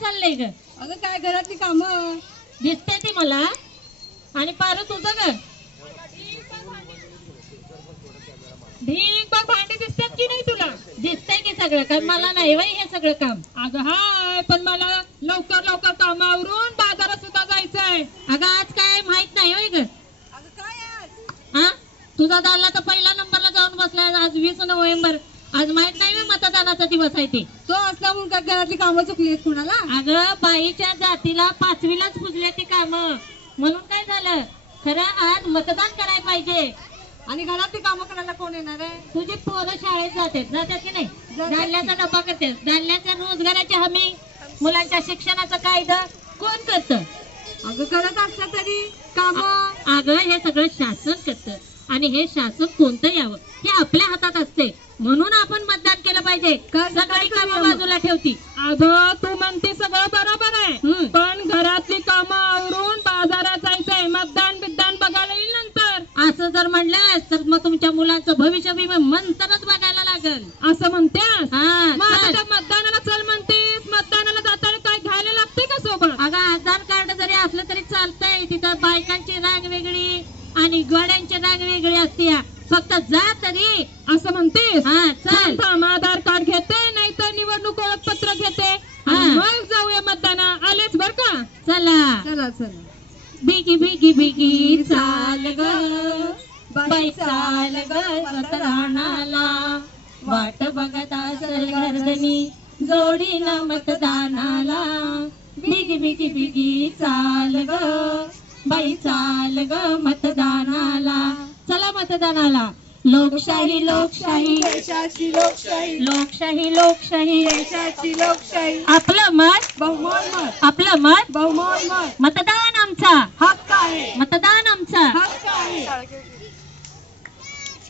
चाललंय ग. अगं काय घरातली कामं? दिसते ती मला. आणि पारू तुझं ग ढीक बघ भांडी दिसतात की नाही तुला? दिसतंय की सगळं कारण मला नाही वय हे सगळं काम. अगं हाय पण मला लवकर लवकर काम आवरून बाजारात सुद्धा जायचंय. अगं आज काय माहीत नाही होय ग. अगं काय हा? तुझा दाला तर पहिला नंबरला जाऊन बसलाय आज वीस नोव्हेंबर. आज माहीत नाही मतदानाचा दिवस आहे तो. असला म्हणून काय घरातली कामं चुकली आहेत कुणाला? अगं बाईच्या जातीला पाचवीलाच पुजले ती काम. म्हणून काय झालं? खरं आज मतदान करायला पाहिजे. आणि घरातली कामं करायला कोण येणार आहे? तुझी पोरं शाळेत जाते जातात की नाही? जातात. धान्याचा डबा करते धान्याच्या रोजगाराची हमी. मुलांच्या शिक्षणाचा कायदा. कोण करत? अगं करत असलं तरी कामं. अगं हे सगळं शासन करतं. आणि हे शासन कोणतं यावं? हे आपल्या हातात असते म्हणून आपण मतदान केलं. पाहिजे. सगळी कामं बाजूला ठेवती. अगं तू म्हणते सगळं बरोबर आहे. पण घरातली कामं आवरून बाजारात जायचंय. मतदान बिद्दान बघायला येईल नंतर. असं जर म्हणलं तर मग तुमच्या मुलांचं भविष्य बी नंतरच बघायला लागल. असं हा. त्या मतदानाला चल म्हणतेस. मतदानाला जाताना काय घ्यायला लागते का सोबत? अगं आधार कार्ड जरी असलं तरी चालतंय. तिथं बायकांची राग वेगळी आणि गोड्यांची राग वेगळी असते फक्त जा तरी असं म्हणतेस. हा चल. थांब, थांब, आधार कार्ड घेते नाही तर निवडणूक ओळखपत्र घेते. हा. आणि मग जाऊया मतदाना आलेच बर का? चला. चला चला. बिगी बिगी बिगी चाल ग. बाई चाल ग मतदानाला वाट बघत असेल गर्दनी जोडी ना मतदानाला. बिगी बिगी बिगी चाल ग. बाई चाल ग चला मतदानाला? लोकशाही लोकशाही. देशाची लोकशाही. लोकशाही लोकशाही. देशाची लोकशाही. आपलं मत? बहुमोल मत. आपलं मत? बहुमोल मत.